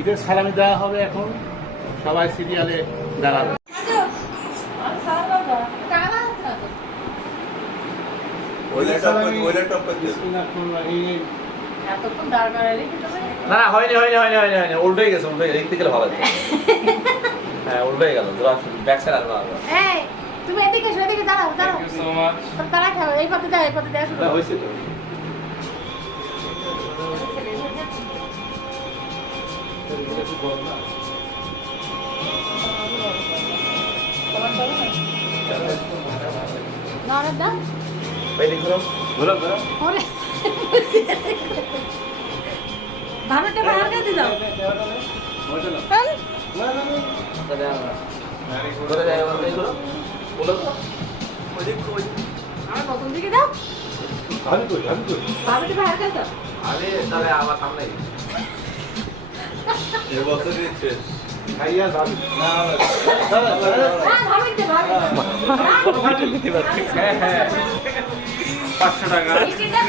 ঈদের সালামি দেওয়া হবে এখন, সবাই সিরিয়ালে দাঁড়াবে। না হয়নি উল্টোই গেছে দেখতে গেলে ভালো লাগে। হ্যাঁ উল্টোই গেল, ব্যাক সাইড আসবে। তুমি এদিকে এসো, এদিকে দাঁড়াও দাঁড়াও, দাঁড়া খাও, এই পথে দাও, এই পথে দাও। শুধু হয়েছে তো না রে দাও। এই দেখো ঘোরা ওরে ভালোটা বাহার করে দাও। ঘুরে যায় এইগুলো বলো তো আর প্রথম দিকে দাও, ভালোটা বাহার করে দাও। আমি তাহলে আমার সামনে এবছর দিচ্ছে ভাইয়া যাবি না, হ্যাঁ ভাবিতে হ্যাঁ 500 টাকা মিষ্টিটা